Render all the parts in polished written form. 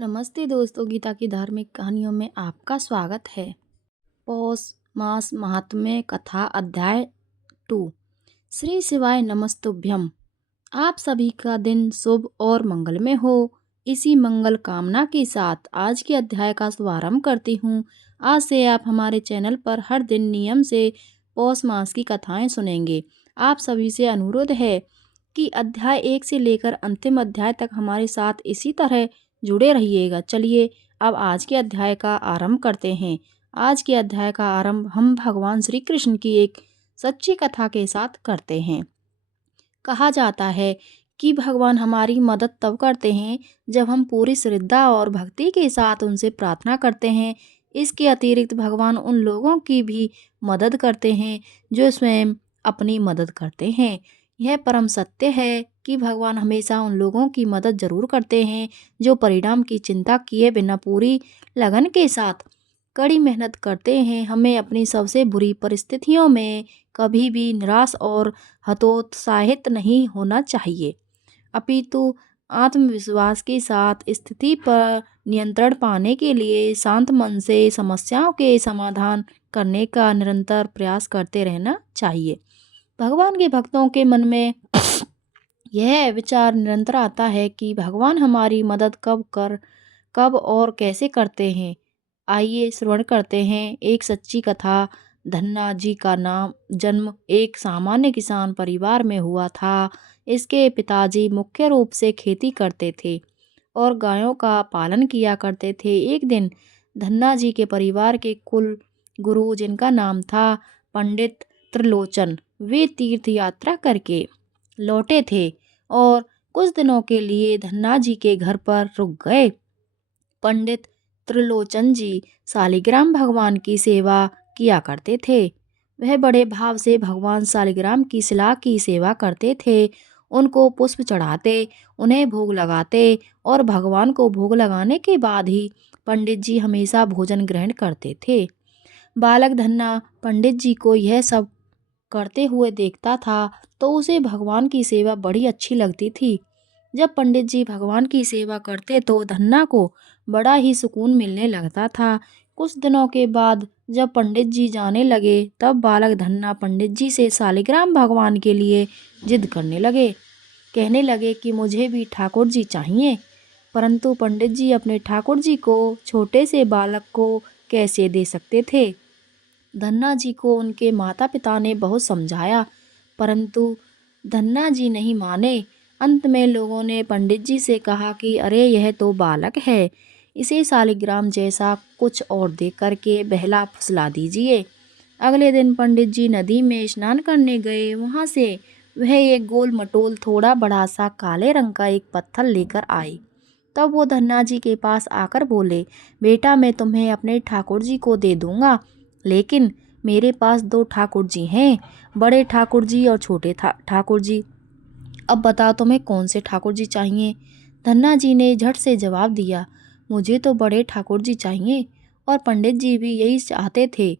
नमस्ते दोस्तों, गीता की धार्मिक कहानियों में आपका स्वागत है। पौष मास महात्म्य कथा अध्याय 2। श्री शिवाय नमस्तुभ्यम। आप सभी का दिन शुभ और मंगलमय हो। इसी मंगल कामना के साथ आज के अध्याय का शुभारंभ करती हूँ। आज से आप हमारे चैनल पर हर दिन नियम से पौष मास की कथाएं सुनेंगे। आप सभी से अनुरोध है कि अध्याय 1 से लेकर अंतिम अध्याय तक हमारे साथ इसी तरह जुड़े रहिएगा। चलिए अब आज के अध्याय का आरंभ करते हैं। आज के अध्याय का आरंभ हम भगवान श्री कृष्ण की एक सच्ची कथा के साथ करते हैं। कहा जाता है कि भगवान हमारी मदद तब करते हैं जब हम पूरी श्रद्धा और भक्ति के साथ उनसे प्रार्थना करते हैं। इसके अतिरिक्त भगवान उन लोगों की भी मदद करते हैं जो स्वयं अपनी मदद करते हैं। यह परम सत्य है कि भगवान हमेशा उन लोगों की मदद जरूर करते हैं जो परिणाम की चिंता किए बिना पूरी लगन के साथ कड़ी मेहनत करते हैं। हमें अपनी सबसे बुरी परिस्थितियों में कभी भी निराश और हतोत्साहित नहीं होना चाहिए, अपितु आत्मविश्वास के साथ स्थिति पर नियंत्रण पाने के लिए शांत मन से समस्याओं के समाधान करने का निरंतर प्रयास करते रहना चाहिए। भगवान के भक्तों के मन में यह विचार निरंतर आता है कि भगवान हमारी मदद कब और कैसे करते हैं। आइए श्रवण करते हैं एक सच्ची कथा। धन्ना जी का जन्म एक सामान्य किसान परिवार में हुआ था। इसके पिताजी मुख्य रूप से खेती करते थे और गायों का पालन किया करते थे। एक दिन धन्ना जी के परिवार के कुल गुरु, जिनका नाम था पंडित त्रिलोचन, वे तीर्थ यात्रा करके लौटे थे और कुछ दिनों के लिए धन्ना जी के घर पर रुक गए। पंडित त्रिलोचन जी शालिग्राम भगवान की सेवा किया करते थे। वह बड़े भाव से भगवान शालिग्राम की शिला की सेवा करते थे। उनको पुष्प चढ़ाते, उन्हें भोग लगाते और भगवान को भोग लगाने के बाद ही पंडित जी हमेशा भोजन ग्रहण करते थे। बालक धन्ना पंडित जी को यह सब करते हुए देखता था तो उसे भगवान की सेवा बड़ी अच्छी लगती थी। जब पंडित जी भगवान की सेवा करते तो धन्ना को बड़ा ही सुकून मिलने लगता था। कुछ दिनों के बाद जब पंडित जी जाने लगे तब बालक धन्ना पंडित जी से शालिग्राम भगवान के लिए जिद करने लगे। कहने लगे कि मुझे भी ठाकुर जी चाहिए। परंतु पंडित जी अपने ठाकुर जी को छोटे से बालक को कैसे दे सकते थे। धन्ना जी को उनके माता पिता ने बहुत समझाया, परंतु धन्ना जी नहीं माने। अंत में लोगों ने पंडित जी से कहा कि अरे यह तो बालक है, इसे शालिग्राम जैसा कुछ और दे करके बहला फुसला दीजिए। अगले दिन पंडित जी नदी में स्नान करने गए। वहाँ से वह एक गोल मटोल थोड़ा बड़ा सा काले रंग का एक पत्थर लेकर आए। तब वो धन्ना जी के पास आकर बोले, बेटा मैं तुम्हें अपने ठाकुर जी को दे दूंगा, लेकिन मेरे पास दो ठाकुर जी हैं, बड़े ठाकुर जी और छोटे ठाकुर जी। अब बताओ तुम्हें कौन से ठाकुर जी चाहिए। धन्ना जी ने झट से जवाब दिया, मुझे तो बड़े ठाकुर जी चाहिए और पंडित जी भी यही चाहते थे।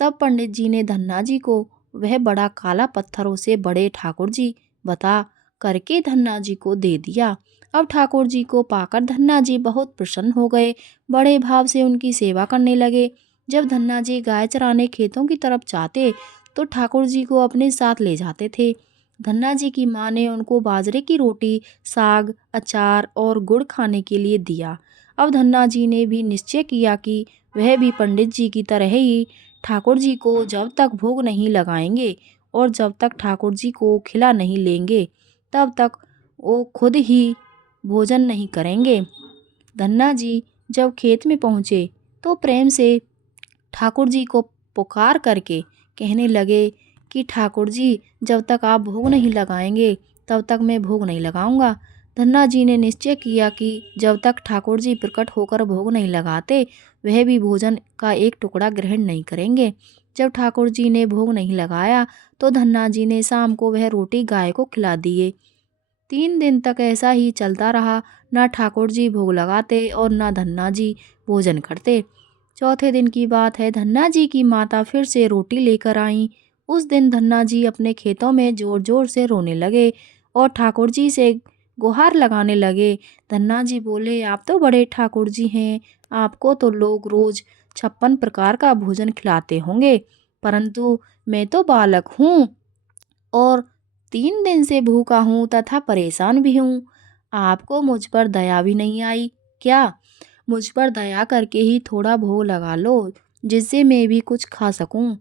तब पंडित जी ने धन्ना जी को वह बड़ा काला पत्थर उसे बड़े ठाकुर जी बता करके धन्ना जी को दे दिया। अब ठाकुर जी को पाकर धन्ना जी बहुत प्रसन्न हो गए, बड़े भाव से उनकी सेवा करने लगे। जब धन्ना जी गाय चराने खेतों की तरफ जाते तो ठाकुर जी को अपने साथ ले जाते थे। धन्ना जी की माँ ने उनको बाजरे की रोटी, साग, अचार और गुड़ खाने के लिए दिया। अब धन्ना जी ने भी निश्चय किया कि वह भी पंडित जी की तरह ही ठाकुर जी को जब तक भोग नहीं लगाएंगे और जब तक ठाकुर जी को खिला नहीं लेंगे तब तक वो खुद ही भोजन नहीं करेंगे। धन्ना जी जब खेत में पहुँचे तो प्रेम से ठाकुर जी को पुकार करके कहने लगे कि ठाकुर जी जब तक आप भोग नहीं लगाएंगे तब तक मैं भोग नहीं लगाऊंगा। धन्ना जी ने निश्चय किया कि जब तक ठाकुर जी प्रकट होकर भोग नहीं लगाते वह भी भोजन का एक टुकड़ा ग्रहण नहीं करेंगे। जब ठाकुर जी ने भोग नहीं लगाया तो धन्ना जी ने शाम को वह रोटी गाय को खिला दिए। 3 दिन तक ऐसा ही चलता रहा। ना ठाकुर जी भोग लगाते और ना धन्ना जी भोजन करते। चौथे दिन की बात है, धन्ना जी की माता फिर से रोटी लेकर आईं। उस दिन धन्ना जी अपने खेतों में जोर जोर से रोने लगे और ठाकुर जी से गुहार लगाने लगे। धन्ना जी बोले, आप तो बड़े ठाकुर जी हैं, आपको तो लोग रोज 56 प्रकार का भोजन खिलाते होंगे, परंतु मैं तो बालक हूँ और 3 दिन से भूखा हूँ तथा परेशान भी हूँ। आपको मुझ पर दया भी नहीं आई क्या? मुझ पर दया करके ही थोड़ा भोग लगा लो, जिससे मैं भी कुछ खा सकूं।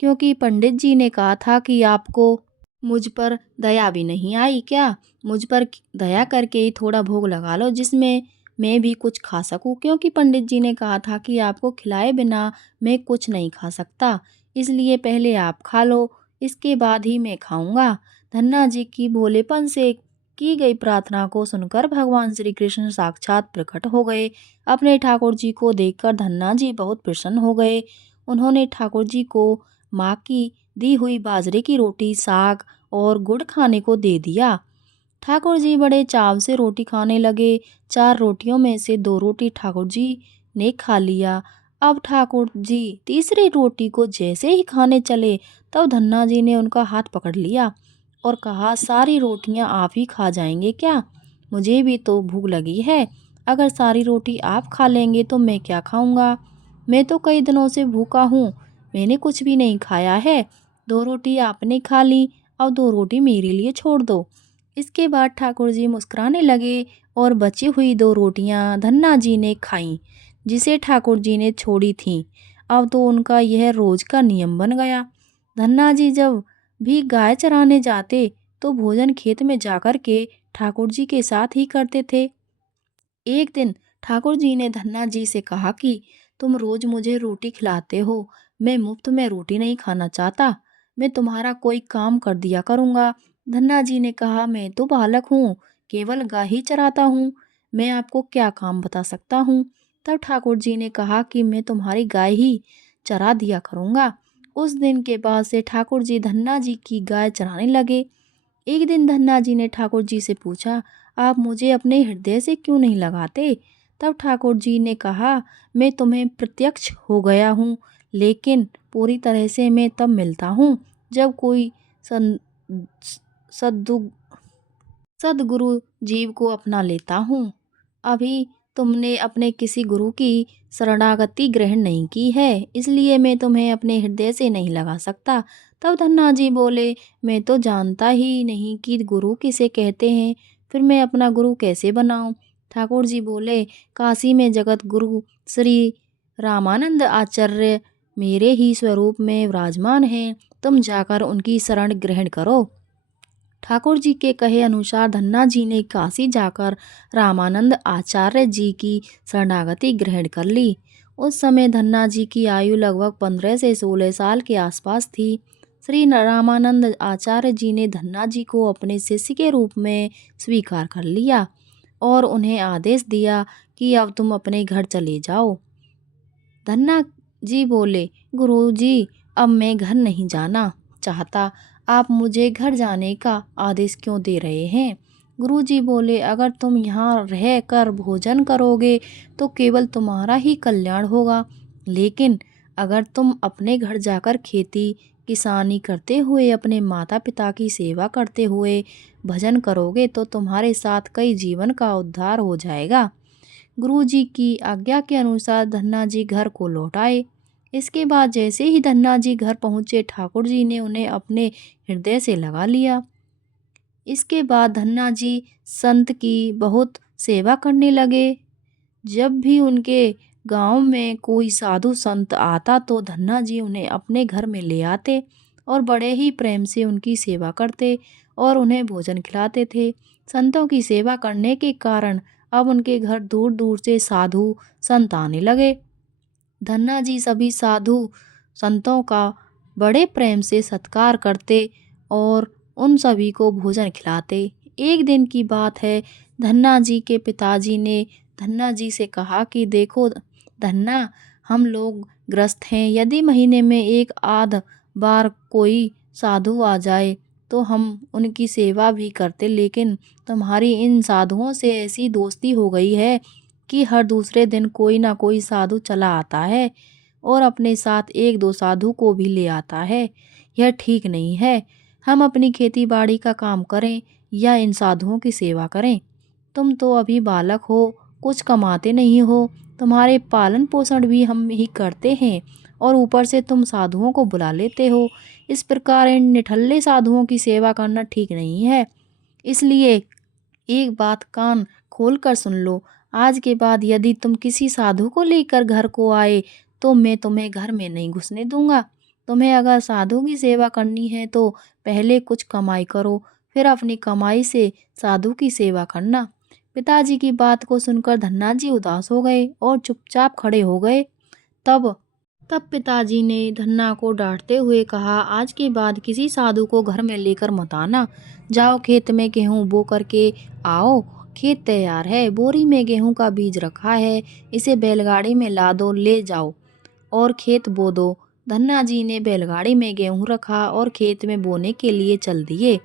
क्योंकि पंडित जी ने कहा था कि आपको मुझ पर दया भी नहीं आई क्या? मुझ पर दया करके ही थोड़ा भोग लगा लो, जिसमें मैं भी कुछ खा सकूं। क्योंकि पंडित जी ने कहा था कि आपको खिलाए बिना मैं कुछ नहीं खा सकता, इसलिए पहले आप खा लो, इसके बाद ही मैं खाऊंगा। धन्ना जी की भोलेपन से की गई प्रार्थना को सुनकर भगवान श्री कृष्ण साक्षात प्रकट हो गए। अपने ठाकुर जी को देखकर धन्ना जी बहुत प्रसन्न हो गए। उन्होंने ठाकुर जी को माँ की दी हुई बाजरे की रोटी, साग और गुड़ खाने को दे दिया। ठाकुर जी बड़े चाव से रोटी खाने लगे। 4 रोटियों में से 2 रोटी ठाकुर जी ने खा लिया। अब ठाकुर जी तीसरी रोटी को जैसे ही खाने चले, तब धन्ना जी ने उनका हाथ पकड़ लिया और कहा, सारी रोटियां आप ही खा जाएंगे क्या? मुझे भी तो भूख लगी है। अगर सारी रोटी आप खा लेंगे तो मैं क्या खाऊंगा? मैं तो कई दिनों से भूखा हूँ, मैंने कुछ भी नहीं खाया है। 2 रोटी आपने खा ली, अब 2 रोटी मेरे लिए छोड़ दो। इसके बाद ठाकुर जी मुस्कुराने लगे और बची हुई 2 रोटियां धन्ना जी ने खाईं, जिसे ठाकुर जी ने छोड़ी थीं। अब तो उनका यह रोज का नियम बन गया। धन्ना जी जब भी गाय चराने जाते तो भोजन खेत में जाकर के ठाकुर जी के साथ ही करते थे। एक दिन ठाकुर जी ने धन्ना जी से कहा कि तुम रोज मुझे रोटी खिलाते हो, मैं मुफ्त में रोटी नहीं खाना चाहता, मैं तुम्हारा कोई काम कर दिया करूँगा। धन्ना जी ने कहा, मैं तो बालक हूँ, केवल गाय ही चराता हूँ, मैं आपको क्या काम बता सकता हूँ। तब ठाकुर जी ने कहा कि मैं तुम्हारी गाय ही चरा दिया करूँगा। उस दिन के बाद से ठाकुर जी धन्ना जी की गाय चराने लगे। एक दिन धन्ना जी ने ठाकुर जी से पूछा, आप मुझे अपने हृदय से क्यों नहीं लगाते? तब ठाकुर जी ने कहा, मैं तुम्हें प्रत्यक्ष हो गया हूँ, लेकिन पूरी तरह से मैं तब मिलता हूँ जब कोई सन सद्दु सद्गुरु जीव को अपना लेता हूँ। अभी तुमने अपने किसी गुरु की शरणागति ग्रहण नहीं की है, इसलिए मैं तुम्हें अपने हृदय से नहीं लगा सकता। तब धन्ना जी बोले, मैं तो जानता ही नहीं कि गुरु किसे कहते हैं, फिर मैं अपना गुरु कैसे बनाऊं? ठाकुर जी बोले, काशी में जगत गुरु श्री रामानंद आचार्य मेरे ही स्वरूप में विराजमान हैं, तुम जाकर उनकी शरण ग्रहण करो। ठाकुर जी के कहे अनुसार धन्ना जी ने काशी जाकर रामानंद आचार्य जी की शरणागति ग्रहण कर ली। उस समय धन्ना जी की आयु लगभग 15 से 16 साल के आसपास थी। श्री रामानंद आचार्य जी ने धन्ना जी को अपने शिष्य के रूप में स्वीकार कर लिया और उन्हें आदेश दिया कि अब तुम अपने घर चले जाओ। धन्ना जी बोले, गुरुजी, अब मैं घर नहीं जाना चाहता, आप मुझे घर जाने का आदेश क्यों दे रहे हैं? गुरुजी बोले, अगर तुम यहाँ रह कर भोजन करोगे तो केवल तुम्हारा ही कल्याण होगा, लेकिन अगर तुम अपने घर जाकर खेती किसानी करते हुए अपने माता पिता की सेवा करते हुए भजन करोगे तो तुम्हारे साथ कई जीवन का उद्धार हो जाएगा। गुरुजी की आज्ञा के अनुसार धन्ना जी घर को लौट आए। इसके बाद जैसे ही धन्ना जी घर पहुँचे, ठाकुर जी ने उन्हें अपने हृदय से लगा लिया। इसके बाद धन्ना जी संत की बहुत सेवा करने लगे। जब भी उनके गांव में कोई साधु संत आता तो धन्ना जी उन्हें अपने घर में ले आते और बड़े ही प्रेम से उनकी सेवा करते और उन्हें भोजन खिलाते थे। संतों की सेवा करने के कारण अब उनके घर दूर दूर से साधु संत आने लगे। धन्ना जी सभी साधु संतों का बड़े प्रेम से सत्कार करते और उन सभी को भोजन खिलाते। एक दिन की बात है, धन्ना जी के पिताजी ने धन्ना जी से कहा कि देखो धन्ना, हम लोग ग्रस्त हैं, यदि महीने में एक आध बार कोई साधु आ जाए तो हम उनकी सेवा भी करते, लेकिन तुम्हारी इन साधुओं से ऐसी दोस्ती हो गई है कि हर दूसरे दिन कोई ना कोई साधु चला आता है और अपने साथ एक दो साधु को भी ले आता है। यह ठीक नहीं है। हम अपनी खेती बाड़ी का काम करें, या इन साधुओं की सेवा करें? तुम तो अभी बालक हो, कुछ कमाते नहीं हो, तुम्हारे पालन पोषण भी हम ही करते हैं और ऊपर से तुम साधुओं को बुला लेते हो। इस प्रकार इन निठल्ले साधुओं की सेवा करना ठीक नहीं है। इसलिए एक बात कान खोल कर सुन लो, आज के बाद यदि तुम किसी साधु को लेकर घर को आए तो मैं तुम्हें घर में नहीं घुसने दूंगा। तुम्हें अगर साधु की सेवा करनी है तो पहले कुछ कमाई करो, फिर अपनी कमाई से साधु की सेवा करना। पिताजी की बात को सुनकर धन्ना जी उदास हो गए और चुपचाप खड़े हो गए। तब तब पिताजी ने धन्ना को डांटते हुए कहा, आज के बाद किसी साधु को घर में लेकर मत आना। जाओ खेत में गेहूं बो करके आओ। खेत तैयार है, बोरी में गेहूं का बीज रखा है, इसे बैलगाड़ी में लाद दो, ले जाओ और खेत बो दो। धन्ना जी ने बैलगाड़ी में गेहूं रखा और खेत में बोने के लिए चल दिए।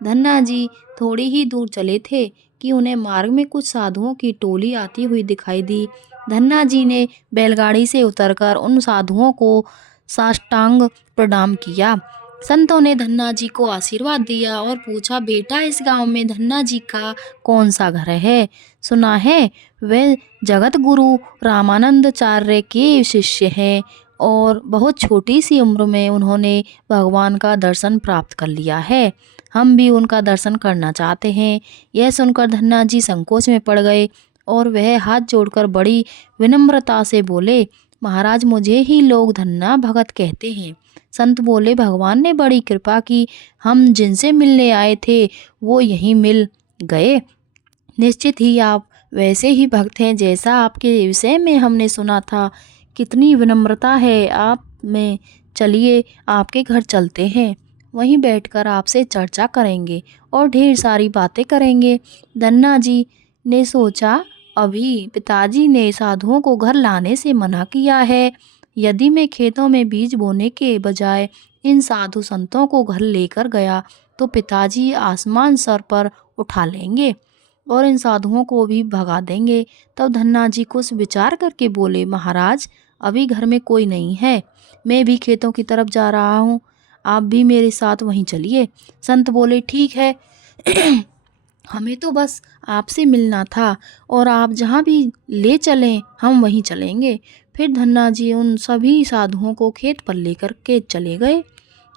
धन्ना जी थोड़ी ही दूर चले थे कि उन्हें मार्ग में कुछ साधुओं की टोली आती हुई दिखाई दी। धन्ना जी ने बैलगाड़ी से उतरकर उन साधुओं को साष्टांग प्रणाम किया। संतों ने धन्ना जी को आशीर्वाद दिया और पूछा, बेटा इस गांव में धन्ना जी का कौन सा घर है? सुना है वे जगत गुरु रामानंदाचार्य के शिष्य हैं और बहुत छोटी सी उम्र में उन्होंने भगवान का दर्शन प्राप्त कर लिया है। हम भी उनका दर्शन करना चाहते हैं। यह सुनकर धन्ना जी संकोच में पड़ गए और वह हाथ जोड़कर बड़ी विनम्रता से बोले, महाराज मुझे ही लोग धन्ना भगत कहते हैं। संत बोले, भगवान ने बड़ी कृपा की, हम जिनसे मिलने आए थे वो यहीं मिल गए। निश्चित ही आप वैसे ही भक्त हैं जैसा आपके विषय में हमने सुना था। कितनी विनम्रता है आप में। चलिए आपके घर चलते हैं, वहीं बैठकर आपसे चर्चा करेंगे और ढेर सारी बातें करेंगे। धन्ना जी ने सोचा, अभी पिताजी ने साधुओं को घर लाने से मना किया है। यदि मैं खेतों में बीज बोने के बजाय इन साधु संतों को घर लेकर गया तो पिताजी आसमान सर पर उठा लेंगे और इन साधुओं को भी भगा देंगे। तब धन्ना जी कुछ विचार करके बोले, महाराज अभी घर में कोई नहीं है, मैं भी खेतों की तरफ जा रहा हूँ, आप भी मेरे साथ वहीं चलिए। संत बोले, ठीक है हमें तो बस आपसे मिलना था और आप जहाँ भी ले चलें हम वहीं चलेंगे। फिर धन्ना जी उन सभी साधुओं को खेत पर लेकर के चले गए।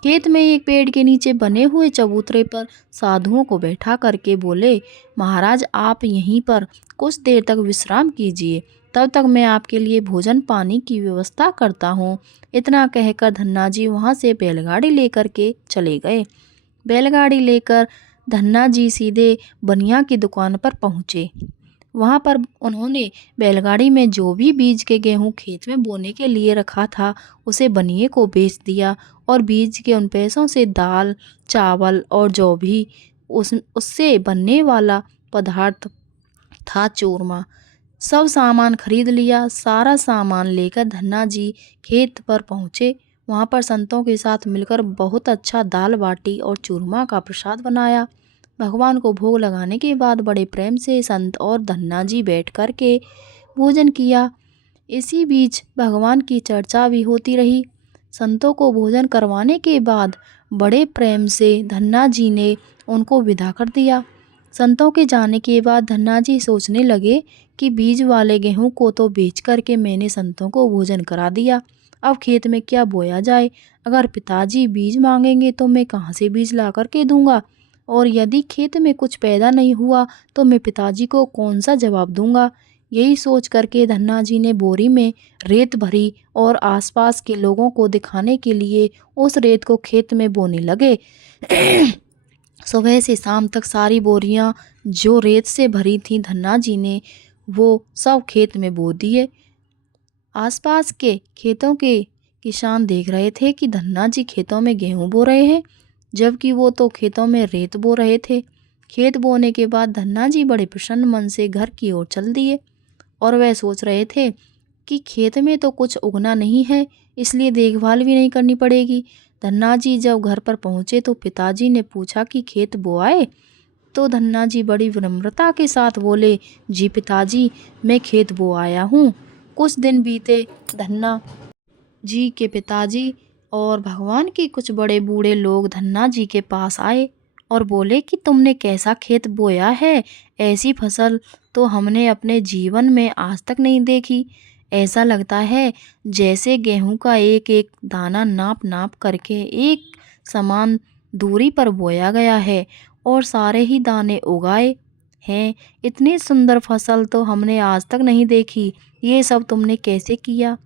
खेत में एक पेड़ के नीचे बने हुए चबूतरे पर साधुओं को बैठा करके बोले, महाराज आप यहीं पर कुछ देर तक विश्राम कीजिए, तब तक मैं आपके लिए भोजन पानी की व्यवस्था करता हूँ। इतना कहकर धन्ना जी वहाँ से बैलगाड़ी लेकर के चले गए। बैलगाड़ी लेकर धन्ना जी सीधे बनिया की दुकान पर पहुँचे। वहाँ पर उन्होंने बैलगाड़ी में जो भी बीज के गेहूँ खेत में बोने के लिए रखा था उसे बनिए को बेच दिया और बीज के उन पैसों से दाल चावल और जो भी उससे बनने वाला पदार्थ था चूरमा, सब सामान खरीद लिया। सारा सामान लेकर धन्ना जी खेत पर पहुँचे। वहाँ पर संतों के साथ मिलकर बहुत अच्छा दाल बाटी और चूरमा का प्रसाद बनाया। भगवान को भोग लगाने के बाद बड़े प्रेम से संत और धन्ना जी बैठ कर के भोजन किया। इसी बीच भगवान की चर्चा भी होती रही। संतों को भोजन करवाने के बाद बड़े प्रेम से धन्ना जी ने उनको विदा कर दिया। संतों के जाने के बाद धन्ना जी सोचने लगे कि बीज वाले गेहूं को तो बेच करके मैंने संतों को भोजन करा दिया, अब खेत में क्या बोया जाए। अगर पिताजी बीज मांगेंगे तो मैं कहाँ से बीज ला करके दूंगा, और यदि खेत में कुछ पैदा नहीं हुआ तो मैं पिताजी को कौन सा जवाब दूंगा। यही सोच करके धन्ना जी ने बोरी में रेत भरी और आसपास के लोगों को दिखाने के लिए उस रेत को खेत में बोने लगे। सुबह से शाम तक सारी बोरियां जो रेत से भरी थीं धन्ना जी ने वो सब खेत में बो दिए। आसपास के खेतों के किसान देख रहे थे कि धन्ना जी खेतों में गेहूं बो रहे हैं, जबकि वो तो खेतों में रेत बो रहे थे। खेत बोने के बाद धन्ना जी बड़े प्रसन्न मन से घर की ओर चल दिए और वह सोच रहे थे कि खेत में तो कुछ उगना नहीं है, इसलिए देखभाल भी नहीं करनी पड़ेगी। धन्ना जी जब घर पर पहुंचे तो पिताजी ने पूछा कि खेत बोआए, तो धन्ना जी बड़ी विनम्रता के साथ बोले, जी पिताजी मैं खेत बो आया हूँ। कुछ दिन बीते। धन्ना जी के पिताजी और भगवान के कुछ बड़े बूढ़े लोग धन्ना जी के पास आए और बोले कि तुमने कैसा खेत बोया है, ऐसी फसल तो हमने अपने जीवन में आज तक नहीं देखी। ऐसा लगता है जैसे गेहूं का एक एक दाना नाप नाप करके एक समान दूरी पर बोया गया है और सारे ही दाने उगाए हैं। इतनी सुंदर फसल तो हमने आज तक नहीं देखी। ये सब तुमने कैसे किया?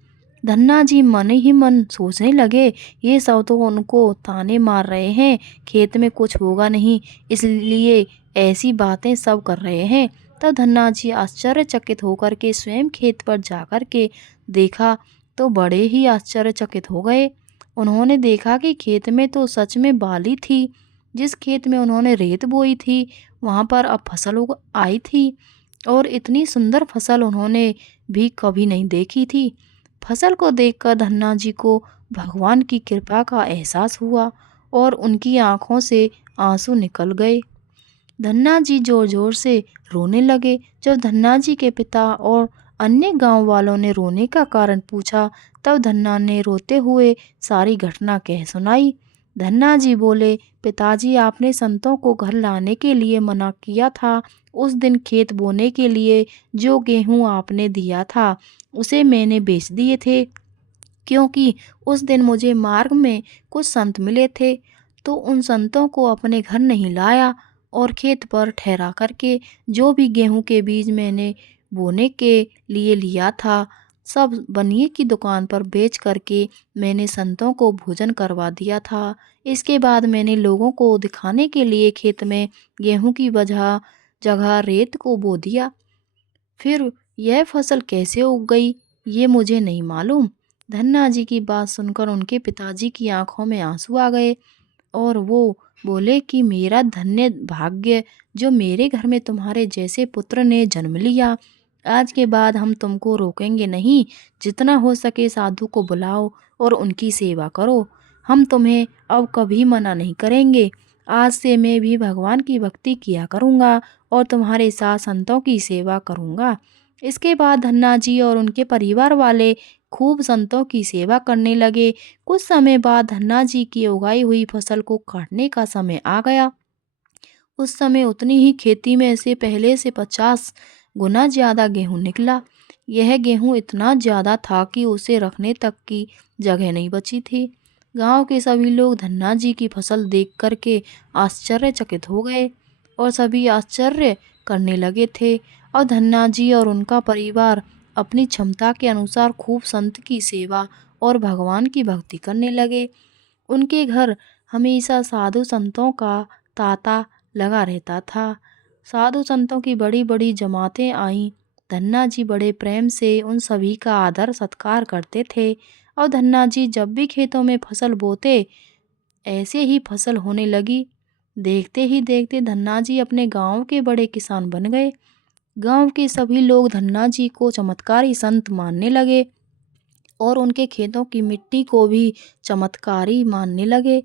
धन्ना जी मन ही मन सोचने लगे, ये सब तो उनको ताने मार रहे हैं, खेत में कुछ होगा नहीं, इसलिए ऐसी बातें सब कर रहे हैं। तब धन्ना जी आश्चर्यचकित होकर के स्वयं खेत पर जाकर के देखा तो बड़े ही आश्चर्यचकित हो गए। उन्होंने देखा कि खेत में तो सच में बाली थी। जिस खेत में उन्होंने रेत बोई थी वहाँ पर अब फसल आई थी और इतनी सुंदर फसल उन्होंने भी कभी नहीं देखी थी। फसल को देखकर धन्ना जी को भगवान की कृपा का एहसास हुआ और उनकी आंखों से आंसू निकल गए। धन्ना जी जोर जोर से रोने लगे। जब धन्ना जी के पिता और अन्य गांव वालों ने रोने का कारण पूछा तब धन्ना ने रोते हुए सारी घटना कह सुनाई। धन्ना जी बोले, पिताजी आपने संतों को घर लाने के लिए मना किया था। उस दिन खेत बोने के लिए जो गेहूं आपने दिया था उसे मैंने बेच दिए थे, क्योंकि उस दिन मुझे मार्ग में कुछ संत मिले थे। तो उन संतों को अपने घर नहीं लाया और खेत पर ठहरा करके जो भी गेहूं के बीज मैंने बोने के लिए लिया था सब बनिए की दुकान पर बेच करके मैंने संतों को भोजन करवा दिया था। इसके बाद मैंने लोगों को दिखाने के लिए खेत में गेहूं की वजह जगह रेत को बो दिया। फिर यह फसल कैसे उग गई ये मुझे नहीं मालूम। धन्ना जी की बात सुनकर उनके पिताजी की आंखों में आंसू आ गए और वो बोले कि मेरा धन्य भाग्य जो मेरे घर में तुम्हारे जैसे पुत्र ने जन्म लिया। आज के बाद हम तुमको रोकेंगे नहीं। जितना हो सके साधु को बुलाओ और उनकी सेवा करो। हम तुम्हें अब कभी मना नहीं करेंगे। आज से मैं भी भगवान की भक्ति किया करूँगा और तुम्हारे साथ संतों की सेवा करूँगा। इसके बाद धन्ना जी और उनके परिवार वाले खूब संतों की सेवा करने लगे। कुछ समय बाद धन्ना जी की उगाई हुई फसल को काटने का समय आ गया। उस समय उतनी ही खेती में से पहले से 50 गुना ज्यादा गेहूं निकला। यह गेहूं इतना ज्यादा था कि उसे रखने तक की जगह नहीं बची थी। गांव के सभी लोग धन्ना जी की फसल देख करके आश्चर्यचकित हो गए और सभी आश्चर्य करने लगे थे। और धन्ना जी और उनका परिवार अपनी क्षमता के अनुसार खूब संत की सेवा और भगवान की भक्ति करने लगे। उनके घर हमेशा साधु संतों का तांता लगा रहता था। साधु संतों की बड़ी बड़ी जमातें आईं। धन्ना जी बड़े प्रेम से उन सभी का आदर सत्कार करते थे और धन्ना जी जब भी खेतों में फसल बोते ऐसे ही फसल होने लगी। देखते ही देखते धन्ना जी अपने गांव के बड़े किसान बन गए। गांव के सभी लोग धन्ना जी को चमत्कारी संत मानने लगे और उनके खेतों की मिट्टी को भी चमत्कारी मानने लगे।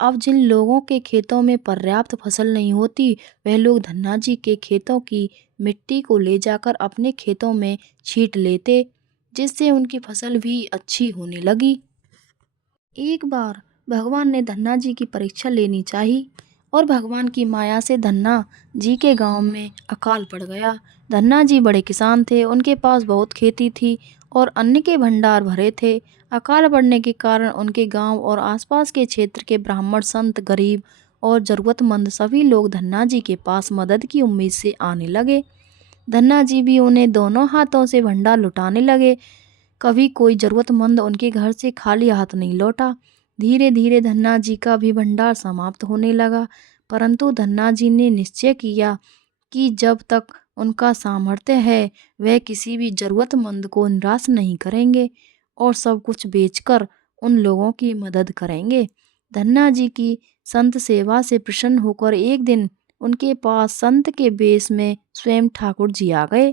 अब जिन लोगों के खेतों में पर्याप्त फसल नहीं होती वह लोग धन्ना जी के खेतों की मिट्टी को ले जाकर अपने खेतों में छींट लेते, जिससे उनकी फसल भी अच्छी होने लगी। एक बार भगवान ने धन्ना जी की परीक्षा लेनी चाहिए और भगवान की माया से धन्ना जी के गांव में अकाल पड़ गया। धन्ना जी बड़े किसान थे, उनके पास बहुत खेती थी और अन्न के भंडार भरे थे। अकाल पड़ने के कारण उनके गांव और आसपास के क्षेत्र के ब्राह्मण, संत, गरीब और जरूरतमंद सभी लोग धन्ना जी के पास मदद की उम्मीद से आने लगे। धन्ना जी भी उन्हें दोनों हाथों से भंडार लुटाने लगे। कभी कोई जरूरतमंद उनके घर से खाली हाथ नहीं लौटा। धीरे धीरे धन्ना जी का भी भंडार समाप्त होने लगा, परंतु धन्ना जी ने निश्चय किया कि जब तक उनका सामर्थ्य है वह किसी भी जरूरतमंद को निराश नहीं करेंगे और सब कुछ बेचकर उन लोगों की मदद करेंगे। धन्ना जी की संत सेवा से प्रसन्न होकर एक दिन उनके पास संत के वेश में स्वयं ठाकुर जी आ गए।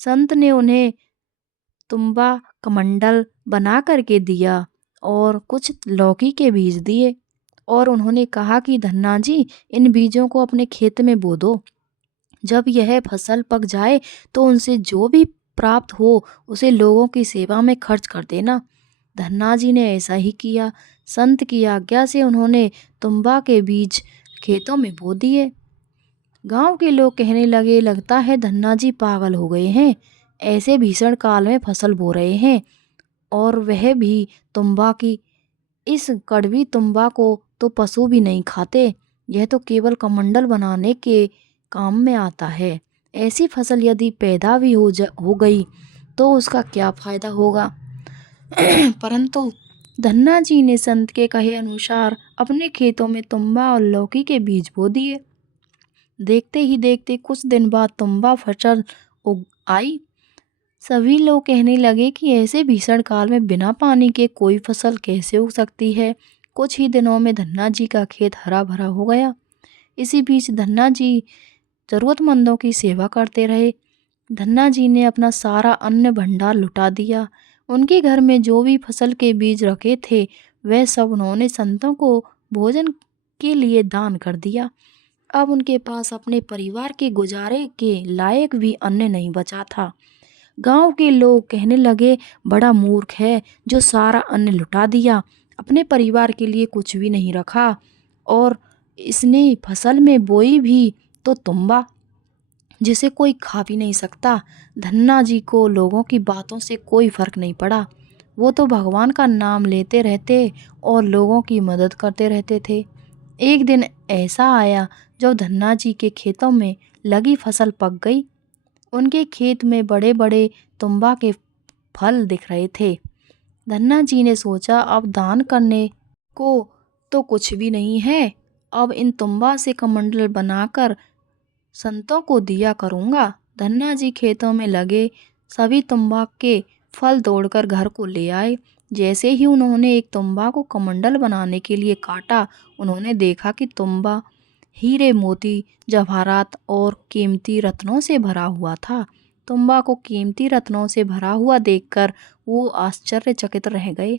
संत ने उन्हें तुम्बा कमंडल बना करके दिया और कुछ लौकी के बीज दिए और उन्होंने कहा कि धन्ना जी इन बीजों को अपने खेत में बो दो। जब यह फसल पक जाए तो उनसे जो भी प्राप्त हो उसे लोगों की सेवा में खर्च कर देना। धन्ना जी ने ऐसा ही किया। संत की आज्ञा से उन्होंने तुम्बा के बीज खेतों में बो दिए। गांव के लोग कहने लगे, लगता है धन्ना जी पागल हो गए हैं, ऐसे भीषण काल में फसल बो रहे हैं, और वह भी तुम्बा की। इस कड़वी तुम्बा को तो पशु भी नहीं खाते, यह तो केवल कमंडल बनाने के काम में आता है। ऐसी फसल यदि पैदा भी हो गई तो उसका क्या फायदा होगा। परंतु धन्ना जी ने संत के कहे अनुसार अपने खेतों में तुम्बा और लौकी के बीज बो दिए। देखते ही देखते कुछ दिन बाद तुम्बा फसल उग आई। सभी लोग कहने लगे कि ऐसे भीषण काल में बिना पानी के कोई फसल कैसे उग सकती है। कुछ ही दिनों में धन्ना जी का खेत हरा भरा हो गया। इसी बीच धन्ना जी जरूरतमंदों की सेवा करते रहे। धन्ना जी ने अपना सारा अन्न भंडार लुटा दिया। उनके घर में जो भी फसल के बीज रखे थे वह सब उन्होंने संतों को भोजन के लिए दान कर दिया। अब उनके पास अपने परिवार के गुजारे के लायक भी अन्न नहीं बचा था। गांव के लोग कहने लगे, बड़ा मूर्ख है जो सारा अन्न लुटा दिया, अपने परिवार के लिए कुछ भी नहीं रखा, और इसने फसल में बोई भी तो तुम्बा, जिसे कोई खा भी नहीं सकता। धन्ना जी को लोगों की बातों से कोई फर्क नहीं पड़ा। वो तो भगवान का नाम लेते रहते और लोगों की मदद करते रहते थे। एक दिन ऐसा आया जब धन्ना जी के खेतों में लगी फसल पक गई। उनके खेत में बड़े बड़े तुम्बा के फल दिख रहे थे। धन्ना जी ने सोचा, अब दान करने को तो कुछ भी नहीं है, अब इन तुम्बा से कमंडल बनाकर संतों को दिया करूँगा। धन्ना जी खेतों में लगे सभी तुम्बा के फल तोड़कर घर को ले आए। जैसे ही उन्होंने एक तुम्बा को कमंडल बनाने के लिए काटा, उन्होंने देखा कि तुम्बा हीरे मोती जवाहरात और कीमती रत्नों से भरा हुआ था। तुम्बा को कीमती रत्नों से भरा हुआ देखकर वो आश्चर्यचकित रह गए,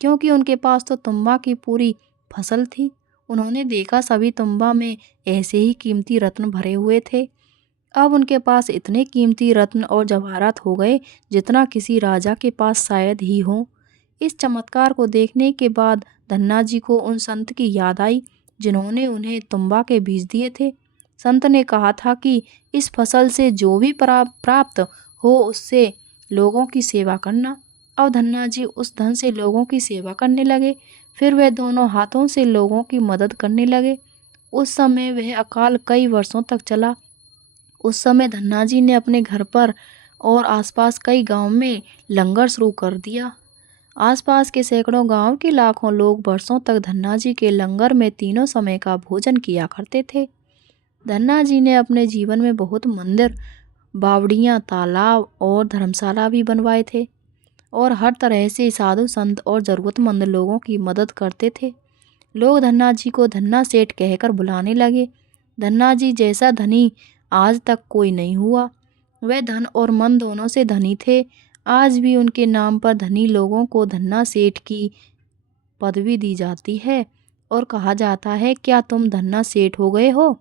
क्योंकि उनके पास तो तुम्बा की पूरी फसल थी। उन्होंने देखा सभी तुम्बा में ऐसे ही कीमती रत्न भरे हुए थे। अब उनके पास इतने कीमती रत्न और जवाहरात हो गए जितना किसी राजा के पास शायद ही हो। इस चमत्कार को देखने के बाद धन्ना जी को उन संत की याद आई जिन्होंने उन्हें तुम्बा के बीज दिए थे। संत ने कहा था कि इस फसल से जो भी प्राप्त हो उससे लोगों की सेवा करना। अब धन्ना जी उस धन से लोगों की सेवा करने लगे। फिर वह दोनों हाथों से लोगों की मदद करने लगे। उस समय वह अकाल कई वर्षों तक चला। उस समय धन्ना जी ने अपने घर पर और आसपास कई गांव में लंगर शुरू कर दिया। आसपास के सैकड़ों गांव के लाखों लोग वर्षों तक धन्ना जी के लंगर में तीनों समय का भोजन किया करते थे। धन्ना जी ने अपने जीवन में बहुत मंदिर, बावड़ियाँ, तालाब और धर्मशाला भी बनवाए थे और हर तरह से साधु संत और ज़रूरतमंद लोगों की मदद करते थे। लोग धन्ना जी को धन्ना सेठ कहकर बुलाने लगे। धन्ना जी जैसा धनी आज तक कोई नहीं हुआ। वह धन और मन दोनों से धनी थे। आज भी उनके नाम पर धनी लोगों को धन्ना सेठ की पदवी दी जाती है और कहा जाता है, क्या तुम धन्ना सेठ हो गए हो।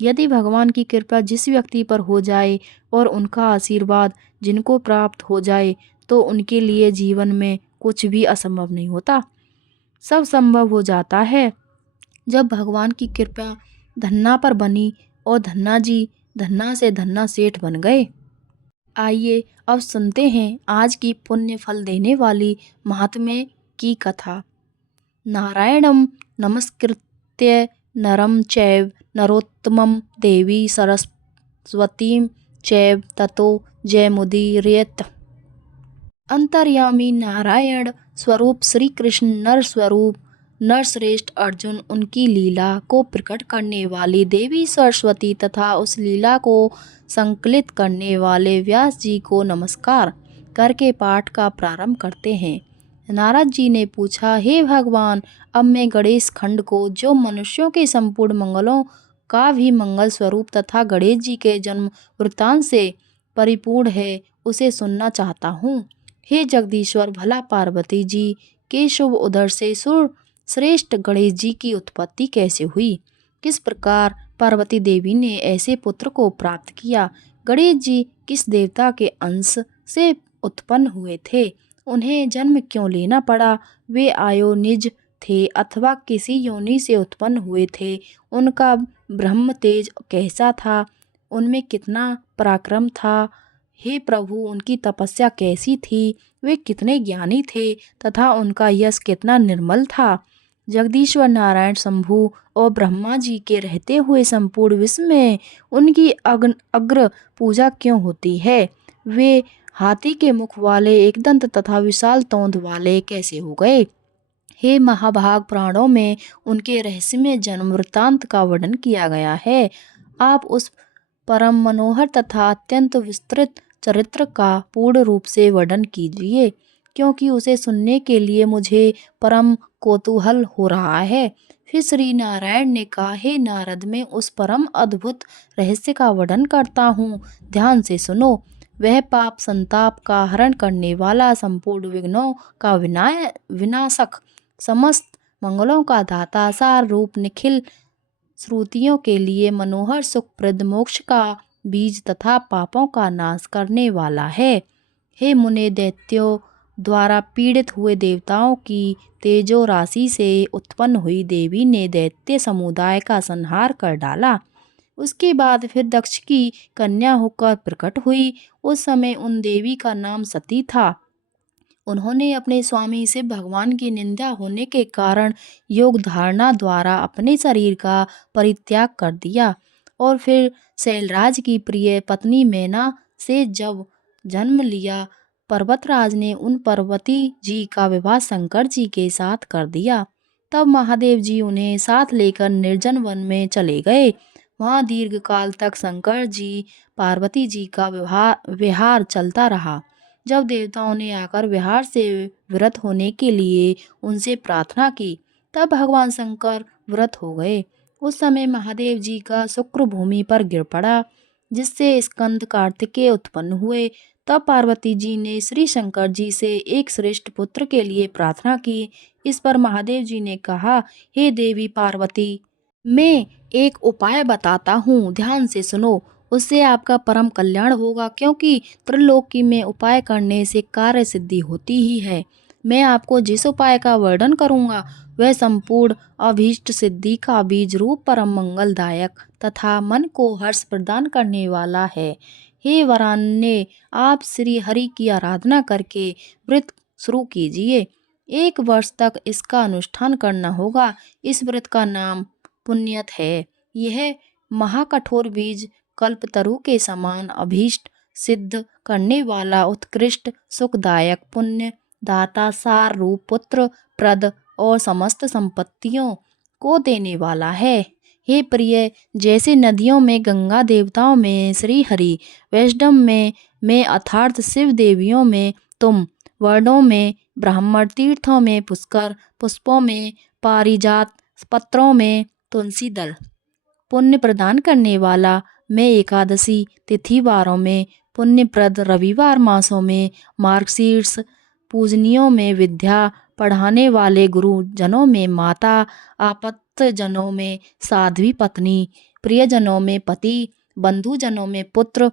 यदि भगवान की कृपा जिस व्यक्ति पर हो जाए और उनका आशीर्वाद जिनको प्राप्त हो जाए तो उनके लिए जीवन में कुछ भी असंभव नहीं होता, सब संभव हो जाता है। जब भगवान की कृपा धन्ना पर बनी और धन्ना जी धन्ना से धन्ना सेठ बन गए। आइए अब सुनते हैं आज की पुण्य फल देने वाली महात्म्य की कथा। नारायणं नमस्कृत्य नरं चैव नरोत्तमं देवी सरस्वतीं चैव ततो जयमुदीरयेत्। अंतर्यामी नारायण स्वरूप श्री कृष्ण नर स्वरूप नरश्रेष्ठ अर्जुन, उनकी लीला को प्रकट करने वाली देवी सरस्वती तथा उस लीला को संकलित करने वाले व्यास जी को नमस्कार करके पाठ का प्रारंभ करते हैं। नारद जी ने पूछा, हे भगवान, अब मैं गणेश खंड को, जो मनुष्यों के संपूर्ण मंगलों का भी मंगल स्वरूप तथा गणेश जी के जन्म वृत्तांत से परिपूर्ण है, उसे सुनना चाहता हूँ। हे जगदीश्वर, भला पार्वती जी के शुभ उदर से श्रेष्ठ गणेश जी की उत्पत्ति कैसे हुई? किस प्रकार पार्वती देवी ने ऐसे पुत्र को प्राप्त किया? गणेश जी किस देवता के अंश से उत्पन्न हुए थे? उन्हें जन्म क्यों लेना पड़ा? वे आयो निज थे अथवा किसी योनि से उत्पन्न हुए थे, उनका ब्रह्म तेज कैसा था, उनमें कितना पराक्रम था। हे प्रभु, उनकी तपस्या कैसी थी, वे कितने ज्ञानी थे तथा उनका यश कितना निर्मल था। जगदीश्वर नारायण शंभु और ब्रह्मा जी के रहते हुए संपूर्ण विश्व में उनकी अग्र पूजा क्यों होती है? वे हाथी के मुख वाले, एकदंत तथा विशाल तोंद वाले कैसे हो गए? हे महाभाग पुराणों में उनके रहस्यमय जन्म वृत्तांत का वर्णन किया गया है। आप उस परम मनोहर तथा अत्यंत विस्तृत चरित्र का पूर्ण रूप से वर्णन कीजिए, क्योंकि उसे सुनने के लिए मुझे परम कौतूहल हो रहा है। फिर श्री नारायण ने कहा, हे नारद, मैं उस परम अद्भुत रहस्य का वर्णन करता हूँ, ध्यान से सुनो। वह पाप संताप का हरण करने वाला, संपूर्ण विघ्नों का विनाशक, समस्त मंगलों का दाता, सार रूप, निखिल श्रुतियों के लिए मनोहर सुखप्रद, मोक्ष का बीज तथा पापों का नाश करने वाला है। हे मुने, दैत्यों द्वारा पीड़ित हुए देवताओं की तेजो राशि से उत्पन्न हुई देवी ने दैत्य समुदाय का संहार कर डाला। उसके बाद फिर दक्ष की कन्या होकर प्रकट हुई। उस समय उन देवी का नाम सती था। उन्होंने अपने स्वामी से भगवान की निंदा होने के कारण योग धारणा द्वारा अपने शरीर का परित्याग कर दिया और फिर शैलराज की प्रिय पत्नी मैना से जब जन्म लिया, पर्वतराज ने उन पार्वती जी का विवाह शंकर जी के साथ कर दिया। तब महादेव जी उन्हें साथ लेकर निर्जन वन में चले गए। वहाँ दीर्घ काल तक शंकर जी पार्वती जी का विहार चलता रहा। जब देवताओं ने आकर विहार से विरत होने के लिए उनसे प्रार्थना की, तब भगवान शंकर विरत हो गए। उस समय महादेव जी का शुक्र भूमि पर गिर पड़ा, जिससे स्कंद कार्तिकेय उत्पन्न हुए। तब पार्वती जी ने श्री शंकर जी से एक श्रेष्ठ पुत्र के लिए प्रार्थना की। इस पर महादेव जी ने कहा, हे देवी पार्वती, मैं एक उपाय बताता हूँ, ध्यान से सुनो। उससे आपका परम कल्याण होगा, क्योंकि त्रिलोकी में उपाय करने से कार्य सिद्धि होती ही है। मैं आपको जिस उपाय का वर्णन करूँगा वह संपूर्ण अभीष्ट सिद्धि का बीज रूप, परम मंगलदायक तथा मन को हर्ष प्रदान करने वाला है। हे वरान्य, आप श्री हरि की आराधना करके व्रत शुरू कीजिए। 1 वर्ष तक इसका अनुष्ठान करना होगा। इस व्रत का नाम पुण्यत है। यह महाकठोर बीज कल्पतरु के समान अभीष्ट सिद्ध करने वाला, उत्कृष्ट सुखदायक, पुण्य दाता, सार रूप, पुत्र प्रद और समस्त संपत्तियों को देने वाला है। हे प्रिय, जैसे नदियों में गंगा, देवताओं में श्री हरि, वैष्णव में मैं अर्थात शिव, देवियों में तुम, वर्णों में ब्राह्मण, तीर्थों में पुष्कर, पुष्पों में पारिजात, पत्रों में तुलसी दल, पुण्य प्रदान करने वाला मैं एकादशी तिथिवारों में पुण्यप्रद, रविवार मासों में मार्गशीर्ष, पूजनियों में विद्या पढ़ाने वाले, गुरुजनों में माता, आपत्तजनों में साध्वी पत्नी, प्रियजनों में पति, बंधुजनों में पुत्र,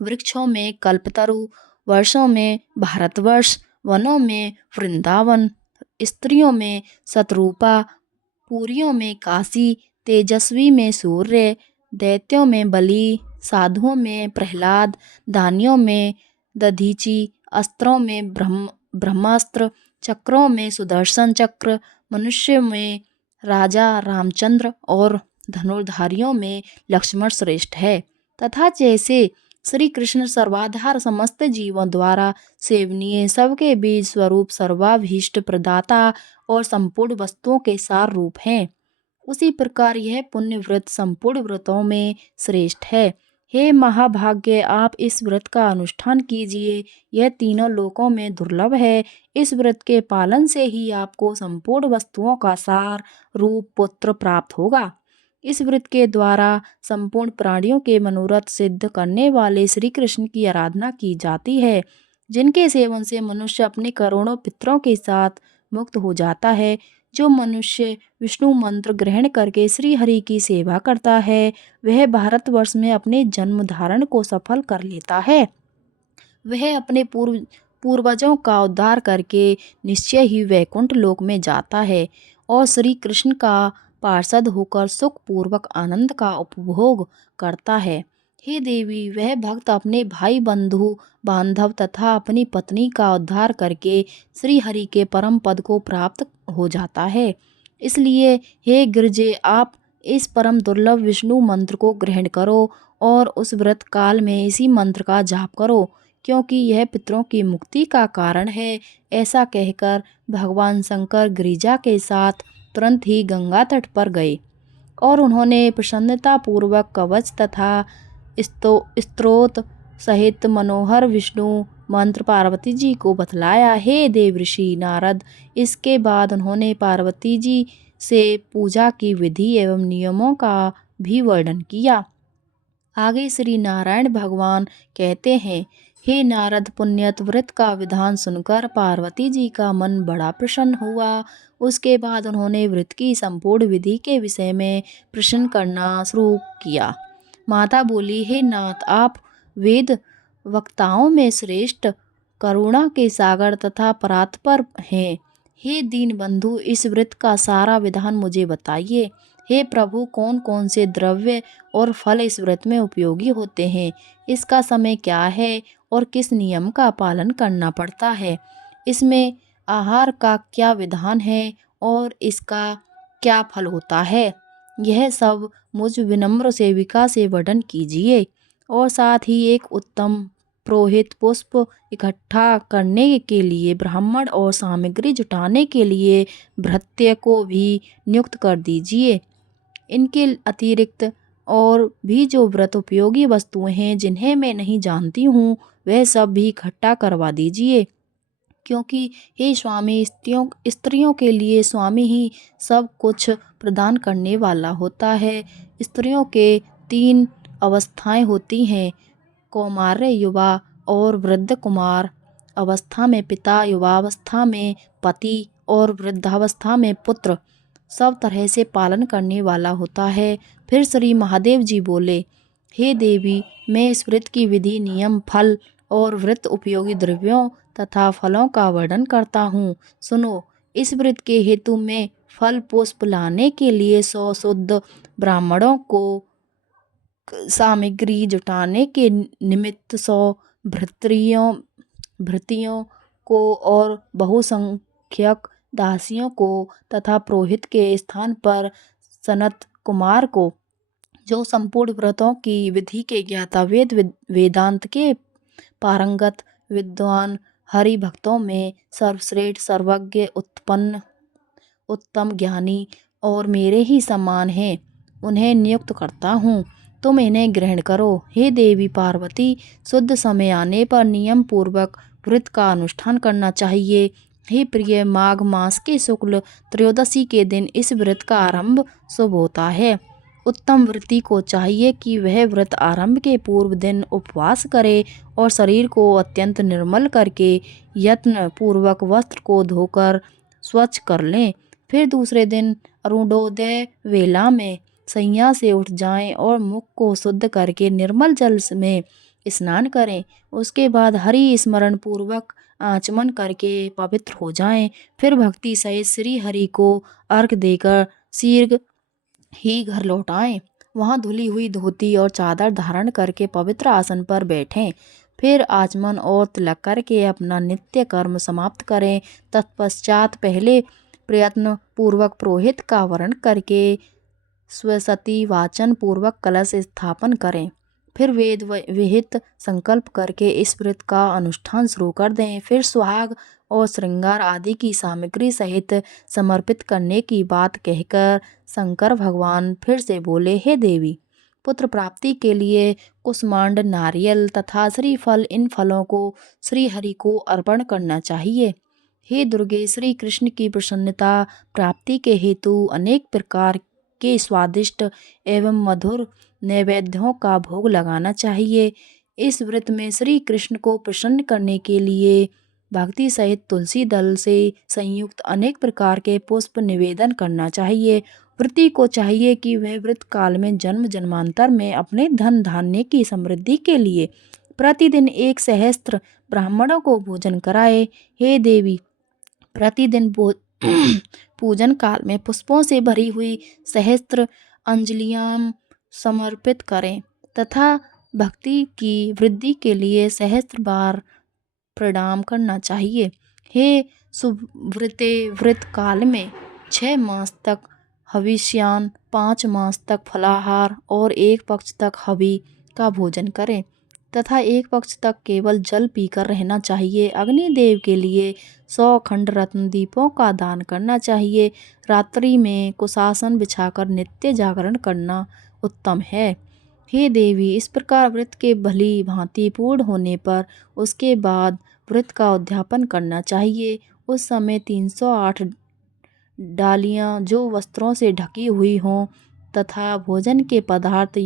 वृक्षों में कल्पतरु, वर्षों में भारतवर्ष, वनों में वृंदावन, स्त्रियों में शतरूपा, पुरियों में काशी, तेजस्वी में सूर्य, दैत्यों में बलि, साधुओं में प्रहलाद, दानियों में दधीचि, अस्त्रों में ब्रह्मास्त्र, चक्रों में सुदर्शन चक्र, मनुष्य में राजा रामचंद्र और धनुर्धारियों में लक्ष्मण श्रेष्ठ है। तथा जैसे श्री कृष्ण सर्वाधार, समस्त जीवों द्वारा सेवनीय, सबके बीज स्वरूप, सर्वाभीष्ट प्रदाता और संपूर्ण वस्तुओं के सार रूप हैं, उसी प्रकार यह पुण्य व्रत संपूर्ण व्रतों में श्रेष्ठ है। हे महाभाग्य, आप इस व्रत का अनुष्ठान कीजिए। यह तीनों लोकों में दुर्लभ है। इस व्रत के पालन से ही आपको संपूर्ण वस्तुओं का सार रूप पुत्र प्राप्त होगा। इस व्रत के द्वारा संपूर्ण प्राणियों के मनोरथ सिद्ध करने वाले श्री कृष्ण की आराधना की जाती है, जिनके सेवन से मनुष्य अपने करोड़ों पितरों के साथ मुक्त हो जाता है। जो मनुष्य विष्णु मंत्र ग्रहण करके श्री हरि की सेवा करता है, वह भारतवर्ष में अपने जन्म धारण को सफल कर लेता है। वह अपने पूर्वजों का उद्धार करके निश्चय ही वैकुंठ लोक में जाता है और श्री कृष्ण का पार्षद होकर सुखपूर्वक आनंद का उपभोग करता है। हे देवी, वह भक्त अपने भाई बंधु बांधव तथा अपनी पत्नी का उद्धार करके श्री हरि के परम पद को प्राप्त हो जाता है। इसलिए हे गिरजे, आप इस परम दुर्लभ विष्णु मंत्र को ग्रहण करो और उस व्रत काल में इसी मंत्र का जाप करो, क्योंकि यह पितरों की मुक्ति का कारण है। ऐसा कहकर भगवान शंकर गिरिजा के साथ तुरंत ही गंगा तट पर गए और उन्होंने प्रसन्नतापूर्वक कवच तथा स्तोत्र सहित मनोहर विष्णु मंत्र पार्वती जी को बतलाया। हे देवर्षि नारद, इसके बाद उन्होंने पार्वती जी से पूजा की विधि एवं नियमों का भी वर्णन किया। आगे श्री नारायण भगवान कहते हैं, हे नारद, पुण्यत व्रत का विधान सुनकर पार्वती जी का मन बड़ा प्रसन्न हुआ। उसके बाद उन्होंने व्रत की संपूर्ण विधि के विषय में प्रश्न करना शुरू किया। माता बोली, हे नाथ, आप वेद वक्ताओं में श्रेष्ठ, करुणा के सागर तथा परात्पर हैं। हे दीन बंधु, इस व्रत का सारा विधान मुझे बताइए। हे प्रभु, कौन कौन से द्रव्य और फल इस व्रत में उपयोगी होते हैं, इसका समय क्या है और किस नियम का पालन करना पड़ता है, इसमें आहार का क्या विधान है और इसका क्या फल होता है, यह सब मुझ विनम्र सेविका से वर्णन कीजिए। और साथ ही एक उत्तम पुरोहित पुष्प इकट्ठा करने के लिए ब्राह्मण और सामग्री जुटाने के लिए भृत्य को भी नियुक्त कर दीजिए। इनके अतिरिक्त और भी जो व्रत उपयोगी वस्तुएं हैं जिन्हें मैं नहीं जानती हूँ, वह सब भी इकट्ठा करवा दीजिए, क्योंकि हे स्वामी, स्त्रियों के लिए स्वामी ही सब कुछ प्रदान करने वाला होता है। स्त्रियों के 3 अवस्थाएं होती हैं, कौमार्य, युवा और वृद्ध। कुमार अवस्था में पिता, युवावस्था में पति और वृद्धावस्था में पुत्र सब तरह से पालन करने वाला होता है। फिर श्री महादेव जी बोले, हे देवी, मैं इस व्रत की विधि, नियम, फल और व्रत उपयोगी द्रव्यों तथा फलों का वर्णन करता हूँ। सुनो, इस व्रत के हेतु में फल पुष्प लाने के लिए 100 शुद्ध ब्राह्मणों को, सामग्री जुटाने के निमित्त 100 भृतियों को और बहुसंख्यक दासियों को तथा पुरोहित के स्थान पर सनत कुमार को, जो संपूर्ण व्रतों की विधि के ज्ञाता, वेदांत के पारंगत, विद्वान, हरि भक्तों में सर्वश्रेष्ठ, सर्वज्ञ, उत्तम ज्ञानी और मेरे ही समान हैं, उन्हें नियुक्त करता हूँ। तुम इन्हें ग्रहण करो। हे देवी पार्वती, शुद्ध समय आने पर नियम पूर्वक व्रत का अनुष्ठान करना चाहिए। हे प्रिय, माघ मास के शुक्ल त्रयोदशी के दिन इस व्रत का आरंभ शुभ होता है। उत्तम व्रती को चाहिए कि वह व्रत आरंभ के पूर्व दिन उपवास करे और शरीर को अत्यंत निर्मल करके यत्न पूर्वक वस्त्र को धोकर स्वच्छ कर लें। फिर दूसरे दिन अरुणोदय वेला में सैया से उठ जाएं और मुख को शुद्ध करके निर्मल जल में स्नान करें। उसके बाद हरि स्मरण पूर्वक आचमन करके पवित्र हो जाएं। फिर भक्ति सहित श्री हरि को अर्घ देकर शीघ्र ही घर लौट आएं। वहाँ धुली हुई धोती और चादर धारण करके पवित्र आसन पर बैठें। फिर आचमन और तिलक करके अपना नित्य कर्म समाप्त करें। तत्पश्चात पहले प्रयत्न पूर्वक पुरोहित का वर्ण करके स्वसती वाचन पूर्वक कलश स्थापन करें। फिर वेद विहित संकल्प करके इस व्रत का अनुष्ठान शुरू कर दें। फिर सुहाग और श्रृंगार आदि की सामग्री सहित समर्पित करने की बात कहकर शंकर भगवान फिर से बोले, हे देवी, पुत्र प्राप्ति के लिए कुष्मांड, नारियल तथा श्रीफल, इन फलों को श्री हरि को अर्पण करना चाहिए। हे दुर्गे, श्री कृष्ण की प्रसन्नता प्राप्ति के हेतु अनेक प्रकार के स्वादिष्ट एवं मधुर नैवेद्यों का भोग लगाना चाहिए। इस व्रत में श्री कृष्ण को प्रसन्न करने के लिए भक्ति सहित तुलसी दल से संयुक्त अनेक प्रकार के पुष्प निवेदन करना चाहिए। व्रती को चाहिए कि वह व्रत काल में जन्म जन्मांतर में अपने धन धान्य की समृद्धि के लिए प्रतिदिन 1 सहस्त्र ब्राह्मणों को भोजन कराए। हे देवी, प्रतिदिन पूजन काल में पुष्पों से भरी हुई सहस्त्र अंजलियां समर्पित करें तथा भक्ति की वृद्धि के लिए सहस्त्र बार प्रणाम करना चाहिए। हे सुव्रते, व्रत काल में 6 मास तक हविष्यान, 5 मास तक फलाहार और 1 पक्ष तक हवि का भोजन करें तथा 1 पक्ष तक केवल जल पीकर रहना चाहिए। अग्निदेव के लिए 100 खंड रत्न दीपों का दान करना चाहिए। रात्रि में कुशासन बिछाकर नित्य जागरण करना उत्तम है। हे देवी, इस प्रकार व्रत के भली भांति पूर्ण होने पर उसके बाद व्रत का उद्यापन करना चाहिए। उस समय 308 डालियां जो वस्त्रों से ढकी हुई हों तथा भोजन के पदार्थ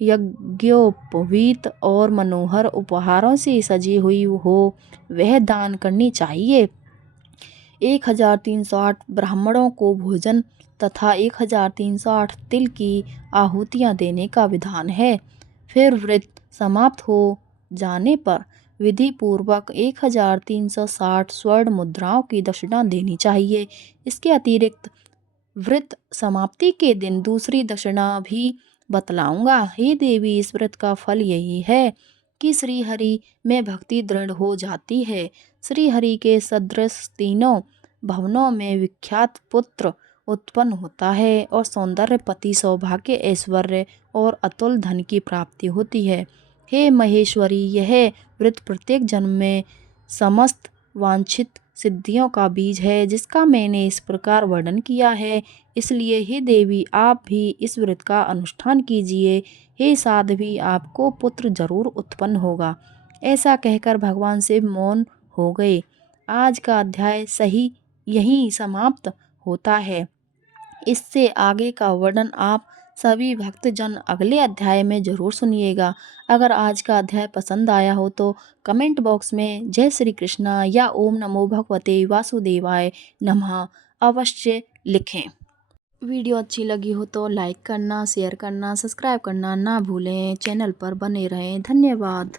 यज्ञोपवीत और मनोहर उपहारों से सजी हुई हो, वह दान करनी चाहिए। 1308 ब्राह्मणों को भोजन तथा 1308 तिल की आहुतियाँ देने का विधान है। फिर व्रत समाप्त हो जाने पर विधि पूर्वक 1360 स्वर्ण मुद्राओं की दक्षिणा देनी चाहिए। इसके अतिरिक्त व्रत समाप्ति के दिन दूसरी दक्षिणा भी बतलाऊंगा। हे देवी, इस व्रत का फल यही है कि श्री हरि में भक्ति दृढ़ हो जाती है। श्री हरि के सदृश तीनों भवनों में विख्यात पुत्र उत्पन्न होता है और सौंदर्य पति, सौभाग्य, ऐश्वर्य और अतुल धन की प्राप्ति होती है। हे महेश्वरी, यह व्रत प्रत्येक जन्म में समस्त वांछित सिद्धियों का बीज है जिसका मैंने इस प्रकार वर्णन किया है। इसलिए हे देवी, आप भी इस व्रत का अनुष्ठान कीजिए। हे साध्वी, आपको पुत्र जरूर उत्पन्न होगा। ऐसा कहकर भगवान शिव मौन हो गए। आज का अध्याय सही यहीं समाप्त होता है। इससे आगे का वर्णन आप सभी भक्तजन अगले अध्याय में जरूर सुनिएगा। अगर आज का अध्याय पसंद आया हो तो कमेंट बॉक्स में जय श्री कृष्णा या ओम नमो भगवते वासुदेवाय नमः अवश्य लिखें। वीडियो अच्छी लगी हो तो लाइक करना, शेयर करना, सब्सक्राइब करना ना भूलें। चैनल पर बने रहें। धन्यवाद।